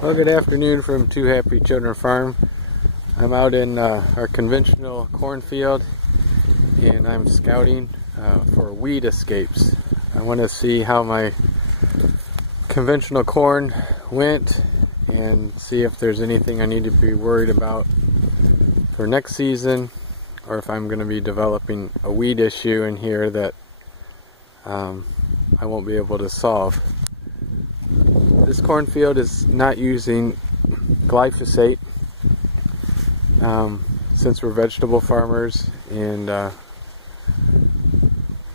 Well, good afternoon from Two Happy Children Farm. I'm out in our conventional cornfield and I'm scouting for weed escapes. I want to see how my conventional corn went and see if there's anything I need to be worried about for next season, or if I'm going to be developing a weed issue in here that I won't be able to solve. This cornfield is not using glyphosate since we're vegetable farmers, and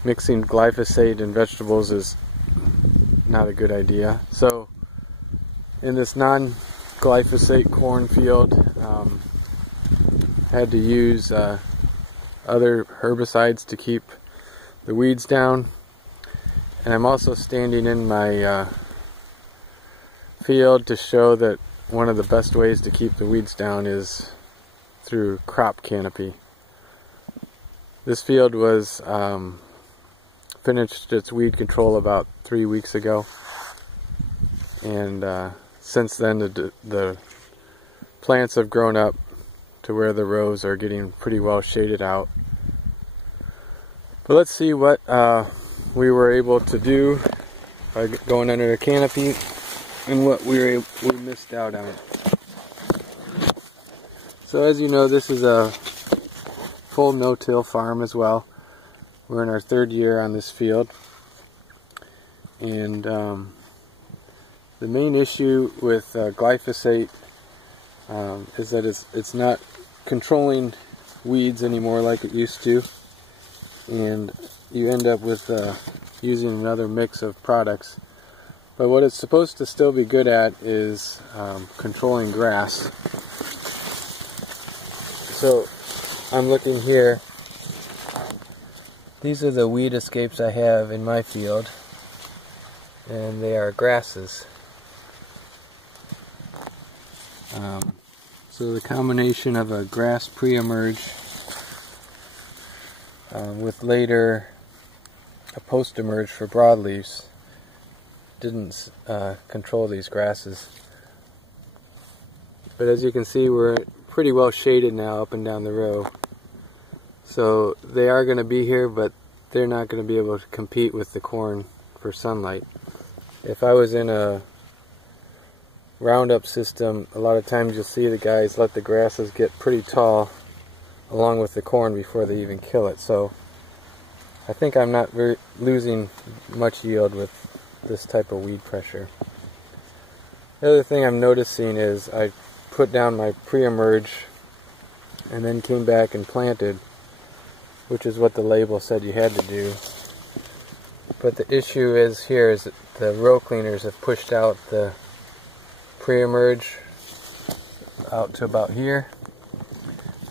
mixing glyphosate in vegetables is not a good idea. So in this non-glyphosate cornfield, had to use other herbicides to keep the weeds down. And I'm also standing in my field to show that one of the best ways to keep the weeds down is through crop canopy. This field was finished its weed control about 3 weeks ago, and since then the plants have grown up to where the rows are getting pretty well shaded out. But let's see what we were able to do by going under the canopy and what we missed out on. So as you know, this is a full no-till farm as well. We're in our 3rd year on this field, and the main issue with glyphosate is that it's not controlling weeds anymore like it used to, and you end up with using another mix of products. But what it's supposed to still be good at is controlling grass. So I'm looking here. These are the weed escapes I have in my field, and they are grasses. So the combination of a grass pre-emerge with later a post-emerge for broadleaves didn't control these grasses. But as you can see, we're pretty well shaded now up and down the row. So they are going to be here, but they're not going to be able to compete with the corn for sunlight. If I was in a roundup system, a lot of times you'll see the guys let the grasses get pretty tall along with the corn before they even kill it. So I think I'm not losing much yield with this type of weed pressure. The other thing I'm noticing is I put down my pre-emerge and then came back and planted, which is what the label said you had to do. But the issue is here is that the row cleaners have pushed out the pre-emerge out to about here,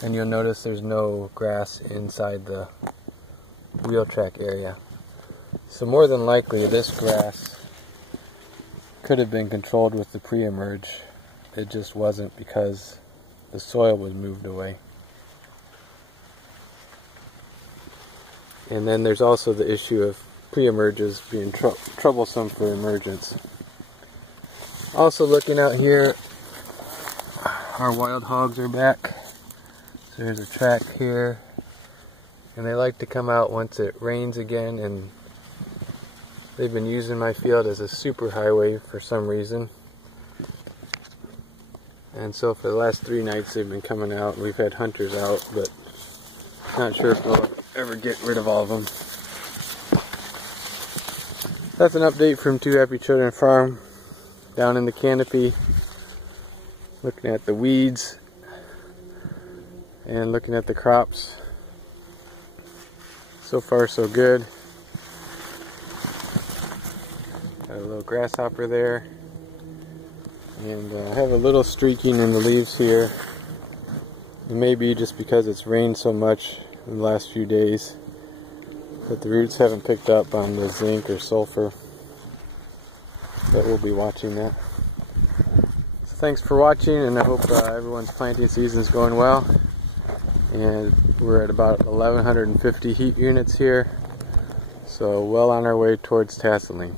and you'll notice there's no grass inside the wheel track area. So more than likely this grass could have been controlled with the pre-emerge. It just wasn't because the soil was moved away. And then there's also the issue of pre-emerges being troublesome for emergence. Also looking out here, our wild hogs are back. So there's a track here, and they like to come out once it rains again, and they've been using my field as a super highway for some reason. And so for the last 3 nights they've been coming out. We've had hunters out, but not sure if we'll ever get rid of all of them. That's an update from Two Happy Children Farm. Down in the canopy, looking at the weeds and looking at the crops. So far so good. Got a little grasshopper there, and I have a little streaking in the leaves here. It may be just because it's rained so much in the last few days that the roots haven't picked up on the zinc or sulfur, but we'll be watching that. So thanks for watching, and I hope everyone's planting season is going well. And we're at about 1150 heat units here, so well on our way towards tasseling.